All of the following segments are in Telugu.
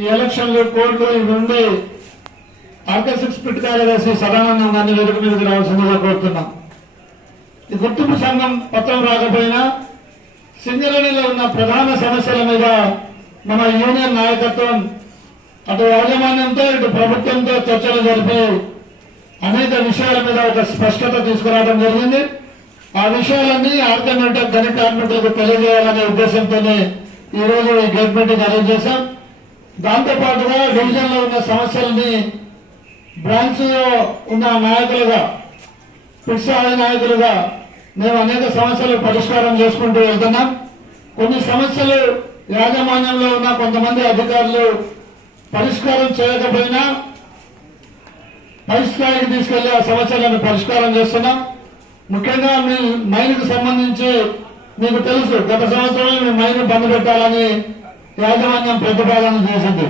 ఈ ఎలక్షన్లు కోడ్లు ఇవి ఉండి ఆర్కే6 పిట్ కార్యదర్శి సదానందం గారిని వేదిక మీదకి రావాల్సిందిగా కోరుతున్నాం. ఈ గుర్తింపు సంఘం పత్రం రాకపోయినా సింగరేణిలో ఉన్న ప్రధాన సమస్యల మీద మన యూనియన్ నాయకత్వం అటు యాజమాన్యంతో ఇటు ప్రభుత్వంతో చర్చలు జరిపి అనేక విషయాల మీద ఒక స్పష్టత తీసుకురావడం జరిగింది. ఆ విషయాలన్నీ ఆర్కే మ్యాటెక్ గని కార్మికులకు తెలియజేయాలనే ఉద్దేశంతోనే ఈ రోజు ఈ గేట్ మీటింగ్ అరేంజ్ చేశాం. దాంతో పాటుగా డివిజన్ లో ఉన్న సమస్యల్ని బ్రాంచ్ లో ఉన్న నాయకులుగా పిట్సాయి నాయకులుగా మేము అనేక సమస్యలు పరిష్కారం చేసుకుంటూ వెళ్తున్నాం. కొన్ని సమస్యలు యాజమాన్యంలో ఉన్న కొంతమంది అధికారులు పరిష్కారం చేయకపోయినా పై స్థాయికి తీసుకెళ్లి ఆ సమస్యలను పరిష్కారం చేస్తున్నాం. ముఖ్యంగా మీ మైన్కు సంబంధించి మీకు తెలుసు, గత సంవత్సరం మీ మైన్ బంద్ పెట్టాలని యాజమాన్యం ప్రతిపాదన చేసింది.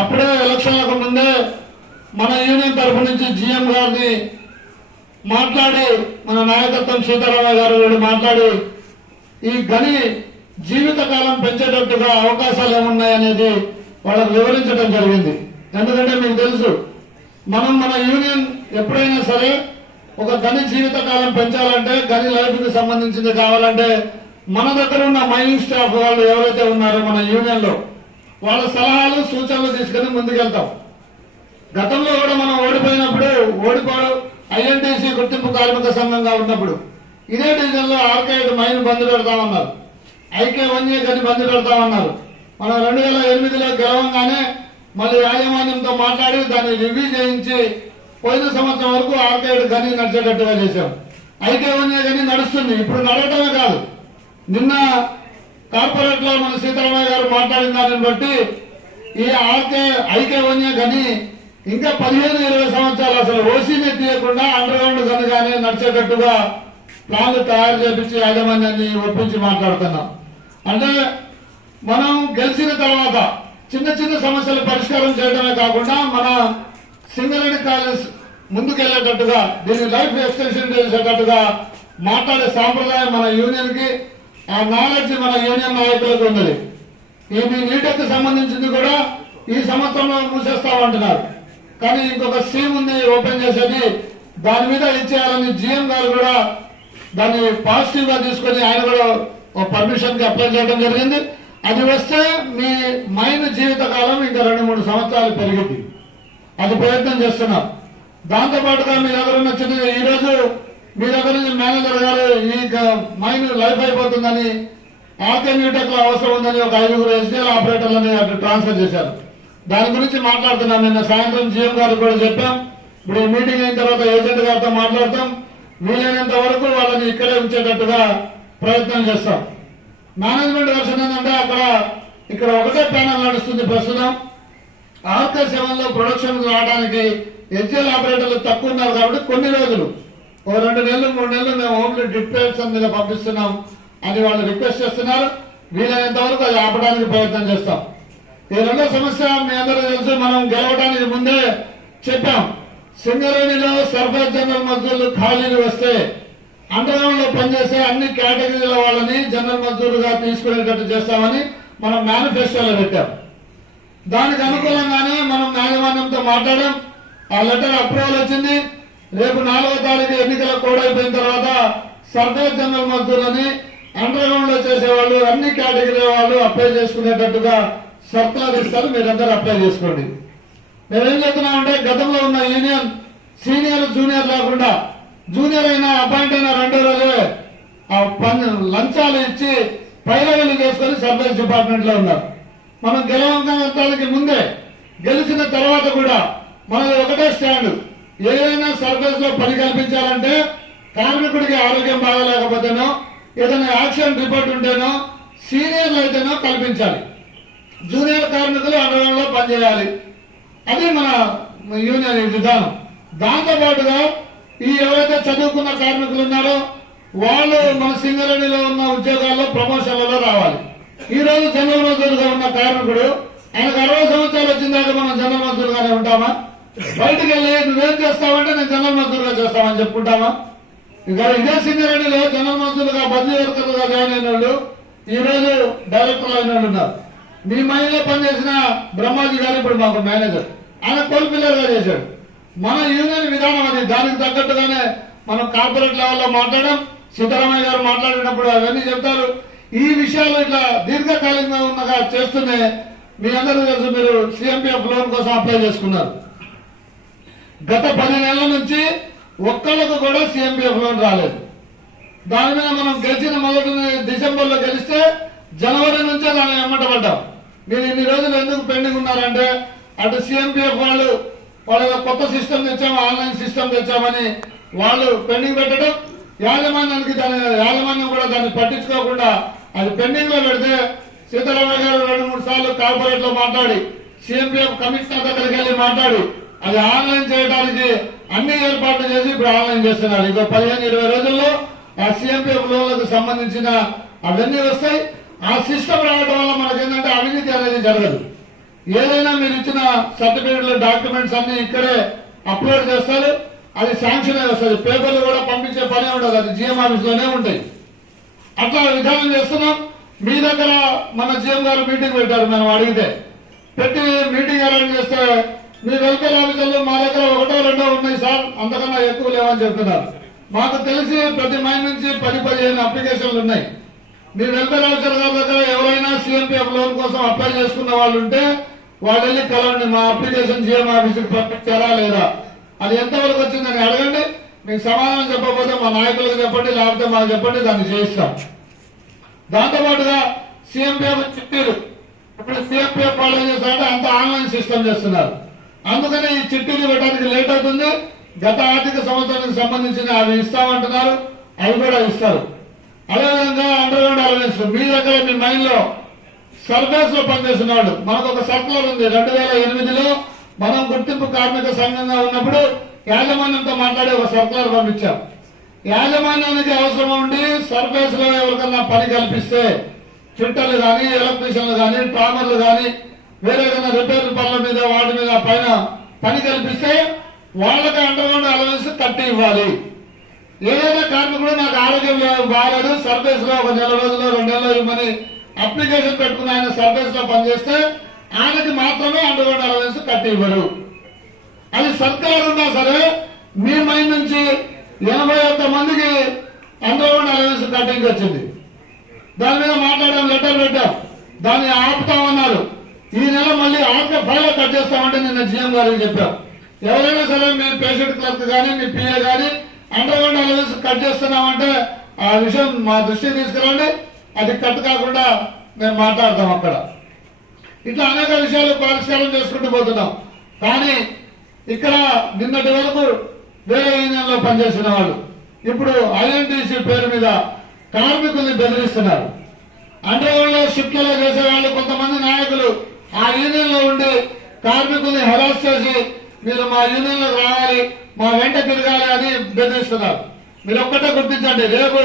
అప్పుడే ఎలక్షన్లకు ముందే మన యూనియన్ తరఫు నుంచి జీఎం గారిని మాట్లాడి మన నాయకత్వం సీతారామయ్య గారు వీడు మాట్లాడి ఈ గని జీవితకాలం పెంచేటట్టుగా అవకాశాలు ఏమున్నాయనేది వాళ్ళకు వివరించడం జరిగింది. ఎందుకంటే మీకు తెలుసు, మన యూనియన్ ఎప్పుడైనా సరే ఒక గని జీవితకాలం పెంచాలంటే గని లైఫ్ కి సంబంధించింది కావాలంటే మన దగ్గర ఉన్న మైనింగ్ స్టాఫ్ వాళ్ళు ఎవరైతే ఉన్నారో మన యూనియన్ లో వాళ్ళ సలహాలు సూచనలు తీసుకుని ముందుకెళ్తాం. గతంలో కూడా మనం ఓడిపోవడం ఐఎన్టీసీ గుర్తింపు కార్మిక సంఘంగా ఉన్నప్పుడు ఇదే డివిజన్ లో ఆర్కే మైన్ బంద్ పెడతామన్నారు, ఐకే1A గని బంద్ పెడతామన్నారు. మనం 2008లో గెలవంగానే మళ్ళీ యాజమాన్యంతో మాట్లాడి దాన్ని రివ్యూ చేయించి పోయిన సంవత్సరం వరకు ఆర్కే గని నడిచేటట్టుగా చేశాం. ఐకే1A గని నడుస్తుంది. ఇప్పుడు నడవటమే కాదు, నిన్న కార్పొరేట్ లో మన సీతారామయ్య గారు మాట్లాడిన దాన్ని బట్టి ఈ ఐకే1A గని ఇంకా 15-20 సంవత్సరాలు అసలు ఓసీని తీయకుండా అండర్ గ్రౌండ్ గని కానీ నడిచేటట్టుగా ప్లాన్లు తయారు చేపించి యాజమాన్యాన్ని ఒప్పించి మాట్లాడుతున్నాం. అంటే మనం గెలిచిన తర్వాత చిన్న చిన్న సమస్యలు పరిష్కారం చేయడమే కాకుండా మన సింగరేణి కాలేజ్ ముందుకెళ్లేటట్టుగా దీన్ని లైఫ్ ఎక్స్టెన్షన్ చేసేటట్టుగా మాట్లాడే సాంప్రదాయం మన యూనియన్ కి, ఆ నాలెడ్జ్ మన యూనియన్ నాయకులకు ఉన్నది. ఈ మీ నీటెక్ సంబంధించింది కూడా ఈ సంవత్సరంలో మూసేస్తామంటున్నారు. కానీ ఇంకొక స్కీమ్ ఉంది ఓపెన్ చేసేది, దాని మీద ఇచ్చేయాలని జీఎం గారు కూడా దాన్ని పాజిటివ్ గా తీసుకుని ఆయన కూడా పర్మిషన్ కి అప్లై చేయడం జరిగింది. అది వస్తే మీ మైన్ జీవితకాలం ఇంకా 2-3 సంవత్సరాలు పెరిగింది. అది ప్రయత్నం చేస్తున్నాం. దాంతో పాటుగా మీ దగ్గర ఉన్న చిన్న ఈ రోజు మీ దగ్గర నుంచి మేనేజర్ గారు ఈ మైన్ లైఫ్ అయిపోతుందని ఆర్కే న్యూటెక్ లో అవసరం ఉందని ఒక 5 ఎస్డీఎల్ ఆపరేటర్లని అటు ట్రాన్స్ఫర్ చేశారు. దాని గురించి మాట్లాడుతున్నాం. నిన్న సాయంత్రం జీఎం గారికి కూడా చెప్పాం. ఇప్పుడు ఈ మీటింగ్ అయిన తర్వాత ఏజెంట్ గారితో మాట్లాడతాం. వీలైనంత వరకు వాళ్ళని ఇక్కడే ఉంచేటట్టుగా ప్రయత్నం చేస్తాం. మేనేజ్మెంట్ వర్షన్ ఏంటంటే ఇక్కడ ఒకటే ప్యానల్ నడుస్తుంది ప్రస్తుతం. ఆర్కే7 లో ప్రొడక్షన్ రావడానికి హెచ్ఎల్ ఆపరేటర్లు తక్కువ ఉన్నారు కాబట్టి కొన్ని రోజులు 2 నెలలు 3 నెలలు మేము ఓన్లీ డిస్పాచ్ మీద పంపిస్తున్నాం అని వాళ్ళు రిక్వెస్ట్ చేస్తున్నారు. వీలైనంత వరకు అది ఆపడానికి ప్రయత్నం చేస్తాం. ఈ రెండో సమస్య మీ అందరూ తెలుసు, మనం గెలవడానికి ముందే చెప్పాం. సింగరేణిలో సర్ఫేస్ జనరల్ మజ్దూర్లు ఖాళీలు వస్తే అండర్ గ్రౌండ్ లో పనిచేసే అన్ని కేటగిరీల వాళ్ళని జనరల్ మజ్దూరుగా తీసుకునేటట్టు చేస్తామని మనం మేనిఫెస్టోలో పెట్టాం. దానికి అనుకూలంగానే మనం యాజమాన్యంతో మాట్లాడాం. ఆ లెటర్ అప్రూవల్ వచ్చింది. రేపు 4వ తారీఖు ఎన్నికల కోడ్ అయిపోయిన తర్వాత సర్ఫేస్ జనరల్ మజ్దూర్లని అండర్ గ్రౌండ్ లో చేసేవాళ్ళు అన్ని కేటగిరీ వాళ్ళు అప్లై చేసుకునేటట్టుగా సర్కులర్ ఇస్తారు. మీరందరూ అప్లై చేసుకోండి. మేమేం చెప్తున్నామంటే గతంలో ఉన్న యూనియన్ సీనియర్ జూనియర్ లేకుండా జూనియర్ అయినా అపాయింట్ అయినా 2 రోజులే లంచాలు ఇచ్చి పైరవీలు చేసుకుని సర్వీస్ డిపార్ట్మెంట్ లో ఉన్నారు. మనం గెలవడానికి ముందే గెలిచిన తర్వాత కూడా మనది ఒకటే స్టాండ్. ఏదైనా సర్వీస్ లో పని కల్పించాలంటే కార్మికుడికి ఆరోగ్యం బాగాలేకపోతేనో ఏదైనా యాక్సిడెంట్ రిపోర్ట్ ఉంటేనో సీనియర్లు అయితేనో కల్పించాలి. జూనియర్ కార్మికులు అండర్గ్రౌండ్ లో పనిచేయాలి. అది మన యూనియన్ విధానం. దాంతో పాటుగా ఈ ఎవరైతే చదువుకున్న కార్మికులు ఉన్నారో వాళ్ళు మన సింగరేణిలో ఉన్న ఉద్యోగాల్లో ప్రమోషన్లలో రావాలి. ఈ రోజు జనరల్ మజ్దూరుగా ఉన్న కార్మికుడు ఆయనకు 60 సంవత్సరాలు వచ్చిందాక మనం జనరల్ మజ్దూరుగానే ఉంటామా? బయటకు వెళ్ళి నువ్వేం చేస్తావంటే నేను జనరల్ మజ్దూరుగా చేస్తామని చెప్పుకుంటామా? ఇదే సింగరేణిలో జనరల్ మజ్దూరుగా బదిలీ వర్కర్లుగా జాయిన్ అయిన వాళ్ళు ఈ రోజు డైరెక్టర్లు అయిన వాళ్ళు ఉన్నారు. మీ మైండ్లో పనిచేసిన బ్రహ్మాజీ గారు ఇప్పుడు మాకు మేనేజర్, ఆయన కోల్పిల్లర్ గా చేశాడు. మన యూనియన్ విధానం అది. దానికి తగ్గట్టుగానే మనం కార్పొరేట్ లెవెల్లో మాట్లాడడం. సీతారామయ్య గారు మాట్లాడినప్పుడు అవన్నీ చెప్తారు. ఈ విషయాలు ఇట్లా దీర్ఘకాలికంగా ఉన్నగా చేస్తూనే మీ అందరూ తెలుసు, మీరు సిఎంపీఎఫ్ లోన్ కోసం అప్లై చేసుకున్నారు. గత 10 నెలల నుంచి ఒక్కళ్ళకు కూడా సిఎంపీఎఫ్ లోన్ రాలేదు. దాని మీద మనం గెలిచిన మొదటి డిసెంబర్లో గెలిస్తే జనవరి నుంచే దాన్ని ఎమ్మటపడ్డాం. మీరు ఇన్ని రోజులు ఎందుకు పెండింగ్ ఉన్నారంటే, అటు సిఎంపీఎఫ్ వాళ్ళు వాళ్ళ కొత్త సిస్టమ్ తెచ్చాము, ఆన్లైన్ సిస్టమ్ తెచ్చామని వాళ్ళు పెండింగ్ పెట్టడం, యాజమాన్యం కూడా దాన్ని పట్టించుకోకుండా అది పెండింగ్ లో పెడితే సీతారామయ్య గారు 2-3 సార్లు కార్పొరేట్ లో మాట్లాడి సిఎంపీఎఫ్ కమిషనర్ దగ్గరికి వెళ్లి మాట్లాడి అది ఆన్లైన్ చేయడానికి అన్ని ఏర్పాట్లు చేసి ఇప్పుడు ఆన్లైన్ చేస్తున్నారు. ఇంకో 15-20 రోజుల్లో ఆ సిఎంపీఎఫ్ లోన్లకు సంబంధించిన అవన్నీ వస్తాయి. ఆ సిస్టమ్ రావడం వల్ల మనకేంటంటే అవినీతి అనేది జరగదు. ఏదైనా మీరు ఇచ్చిన సర్టిఫికేట్లు, డాక్యుమెంట్స్ అన్ని ఇక్కడే అప్లోడ్ చేస్తారు. అది శాంక్షన్ అయి వస్తుంది. పేపర్లు కూడా పంపించే పనే ఉండదు, అది జిఎం ఆఫీస్ లోనే ఉంటాయి. అట్లా విధానం చేస్తున్నాం. మీ దగ్గర మన జిఎం గారు మీటింగ్ పెట్టారు, మనం అడిగితే పెట్టి మీటింగ్ అరేంజ్ చేస్తే మీ వెల్ఫేర్ ఆఫీసర్లు మా దగ్గర 1-2 ఉన్నాయి సార్, అంతకన్నా ఎక్కువ లేవని చెప్తున్నారు. మాకు తెలిసి ప్రతి మైండ్ నుంచి 10-15 అప్లికేషన్లు ఉన్నాయి. మీ వెల్ఫేర్ ఆఫీసర్ గారి దగ్గర ఎవరైనా సిఎంపీఎఫ్ లోన్ కోసం అప్లై చేసుకున్న వాళ్ళు ఉంటే వాళ్ళు వెళ్ళి కలవండి. మా అప్లికేషన్ జిఎం ఆఫీస్కి పంపించారా లేదా, అది ఎంతవరకు వచ్చిందని అడగండి. మీకు సమాధానం చెప్పకపోతే మా నాయకులకు చెప్పండి, లేకపోతే మాకు చెప్పండి, దాన్ని చేయిస్తాం. దాంతోపాటుగా సిఎంపీఎఫ్ చిట్టీలు, ఇప్పుడు సిఎంపీఎఫ్ వాళ్ళు ఏం చేస్తారంటే అంత ఆన్లైన్ సిస్టమ్ చేస్తున్నారు. అందుకని ఈ చిట్టీలు పెట్టడానికి లేట్ అవుతుంది. గత ఆర్థిక సంవత్సరానికి సంబంధించిన అవి ఇస్తామంటున్నారు, అవి కూడా ఇస్తారు. అదేవిధంగా అండర్గ్రౌండ్ అలవెన్స్ మీ దగ్గర మీ మైండ్ లో సర్ఫేస్ లో పనిచేస్తున్నాడు. మనకు ఒక సర్కులర్ ఉంది. 2008లో మనం గుర్తింపు కార్మిక సంఘంగా ఉన్నప్పుడు యాజమాన్యంతో మాట్లాడి ఒక సర్కులర్ పంపించాం. యాజమాన్యానికి అవసరం ఉండి సర్ఫేస్ లో ఎవరికన్నా పని కల్పిస్తే, ఫిట్టర్లు కానీ, ఎలక్ట్రీషియన్లు కానీ, ట్రామర్లు కానీ, వేరే ఏదైనా రిపేర్ పనుల మీద వాటి మీద పైన పని కల్పిస్తే వాళ్ళకి అండర్గ్రౌండ్ అలవెన్స్ కట్టి ఇవ్వాలి. ఏదైనా కార్మికుడు నాకు ఆరోగ్యం బాగాలేదు, సర్ఫేస్ లో 1 నెల రోజుల్లో 2 నెలలు ఇవ్వమని అప్లికేషన్ పెట్టుకుని ఆయన సర్ఫేస్ లో పనిచేస్తే ఆయనకి మాత్రమే అండర్గ్రౌండ్ అలవెన్స్ కట్టి ఇవ్వరు. అది సర్కారు ఉన్నా సరే మీ మైండ్ నుంచి 81 మందికి అండర్గ్రౌండ్ అలవెన్స్ కట్టింగ్ వచ్చింది. దాని మీద మాట్లాడడం, లెటర్ పెట్టాం, దాన్ని ఆపుతామన్నారు. ఈ నెల మళ్ళీ ఆపే ఫైల్ కట్ చేస్తామంటే నిన్న జిఎం గారికి చెప్పాం. ఎవరైనా సరే మీ పేషెంట్ క్లర్క్ కానీ, మీ పిఏ కానీ అండర్గ్రౌండ్ అలవెన్స్ కట్ చేస్తున్నామంటే ఆ విషయం మా దృష్టికి తీసుకురండి. అది కట్ కాకుండా మేము మాట్లాడతాం అక్కడ. ఇట్లా అనేక విషయాలు పరిష్కారం చేసుకుంటూ పోతున్నాం. కానీ ఇక్కడ నిన్నటి వరకు వేరే యూనియన్ లో పనిచేసిన వాళ్ళు ఇప్పుడు ఐఎన్టీసీ పేరు మీద కార్మికుల్ని బెదిరిస్తున్నారు. అండర్గ్రౌండ్ లో షిఫ్ట్లలో చేసే వాళ్ళు కొంతమంది నాయకులు ఆ యూనియన్ లో ఉండి కార్మికుల్ని హెరాస్ చేసి మీరు మా యూనియన్ లో రావాలి, మా వెంట తిరగాలి అని బెదిరిస్తున్నారు. మీరు ఒక్కటే గుర్తించండి, రేపు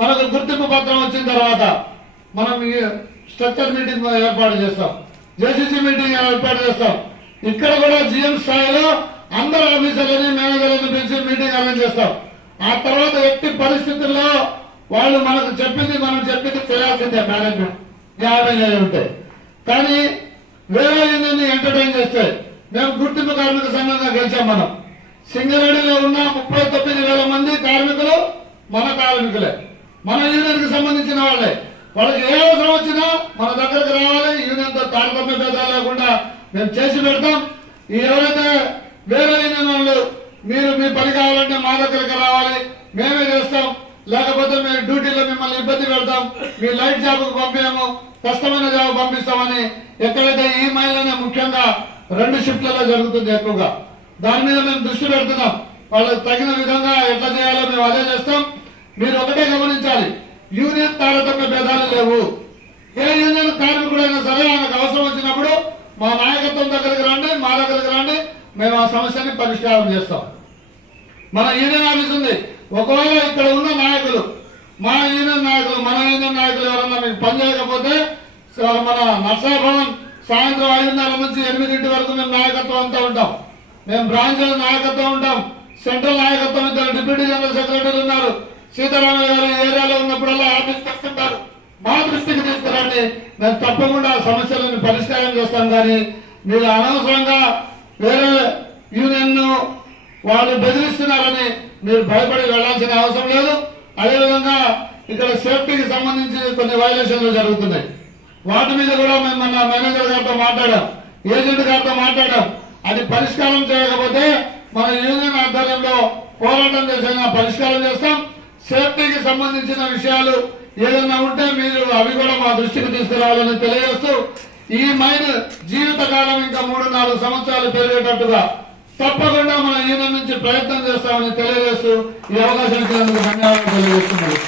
మనకు గుర్తింపు పత్రం వచ్చిన తర్వాత మనం స్ట్రక్చర్ మీటింగ్ ఏర్పాటు చేస్తాం, జేసీసీ మీటింగ్ ఏర్పాటు చేస్తాం. ఇక్కడ కూడా జిఎం స్థాయిలో అందరు ఆఫీసర్లని, మేనేజర్లను పిలిచి మీటింగ్ అరేంజ్ చేస్తాం. ఆ తర్వాత ఎట్టి పరిస్థితుల్లో వాళ్ళు మనకు చెప్పింది మనం చెప్పింది చేయాల్సిందే. మేనేజ్మెంట్ న్యాయమైన ఉంటాయి. కానీ వేరే యూనియన్ ఎంటర్టైన్ చేస్తే మేము గుర్తింపు కార్మిక సంఘంగా గెలిచాం. మనం సింగరేణిలో ఉన్న 39,000 మంది కార్మికులు మన కార్మికులే, మన యూనియన్ కి సంబంధించిన వాళ్ళే. వాళ్ళకి ఏ అవసరం వచ్చినా మన దగ్గరకు రావాలి. యూనియన్ తో తారతమ్య భేదాలు లేకుండా మేము చేసి పెడతాం. ఎవరైతే వేరే యూనియన్ వాళ్ళు మీరు మీ పని కావాలంటే మా దగ్గరకు రావాలి, మేమే చేస్తాం, లేకపోతే మేము డ్యూటీలో మిమ్మల్ని ఇబ్బంది పెడతాం, మీ లైట్ జాబ్కు పంపాము, కష్టమైన జాబ్ పంపిస్తామని ఎక్కడైతే ఈ మైల్లోనే ముఖ్యంగా 2 షిఫ్ట్లలో జరుగుతుంది ఎక్కువగా. దాని మీద మేము దృష్టి పెడుతున్నాం. వాళ్ళకి తగిన విధంగా ఎట్లా చేయాలో మేము అదే చేస్తాం. మీరు ఒకటే గమనించాలి, యూనియన్ తారతమ్య భేదాలు లేవు. ఏ యూనియన్ కార్మికుడైనా సరే ఆయనకు అవసరం వచ్చినప్పుడు మా నాయకత్వం దగ్గరికి రండి, మా దగ్గరికి రండి, మేము ఆ సమస్యని పరిష్కారం చేస్తాం. మన యూనియన్ ఆఫీస్ ఉంది. ఒకవేళ ఇక్కడ ఉన్న నాయకులు, మన యూనియన్ నాయకులు ఎవరన్నా మీకు పని చేయకపోతే మన నర్సాభవన్ సాయంత్రం 5:30 నుంచి 8 వరకు మేము నాయకత్వం అంతా ఉంటాం. మేము బ్రాంచ్ నాయకత్వం ఉంటాం, సెంట్రల్ నాయకత్వం 2 డిప్యూటీ జనరల్ సెక్రటరీలు ఉన్నారు. సీతారామయ్య గారు ఏరియాలో ఉన్నప్పుడల్లా ఆఫీస్కి వస్తుంటారు. మా దృష్టికి తీసుకురండి, మేము తప్పకుండా సమస్యలను పరిష్కారం చేస్తాం. కానీ మీరు అనవసరంగా వేరే యూనియన్ వాళ్ళు బెదిరిస్తున్నారని మీరు భయపడి వెళ్లాల్సిన అవసరం లేదు. అదేవిధంగా ఇక్కడ సేఫ్టీకి సంబంధించి కొన్ని వైలేషన్లు జరుగుతున్నాయి. వాటి మీద కూడా మేము మన మేనేజర్ గారితో మాట్లాడాం, ఏజెంట్ గారితో మాట్లాడాం. అది పరిష్కారం చేయకపోతే మన యూనియన్ ఆధ్వర్యంలో పోరాటం చేసిన పరిష్కారం చేస్తాం. సేఫ్టీకి సంబంధించిన విషయాలు ఏదైనా ఉంటే మీరు అవి కూడా మా దృష్టికి తీసుకురావాలని తెలియజేస్తూ, ఈ మైన్ జీవితకాలం ఇంకా 3-4 సంవత్సరాలు పెరిగేటట్టుగా తప్పకుండా మన యూనియన్ నుంచి ప్రయత్నం చేస్తామని తెలియజేస్తూ ఈ అవకాశం ఇచ్చినందుకు ధన్యవాదాలు తెలియజేస్తున్నారు.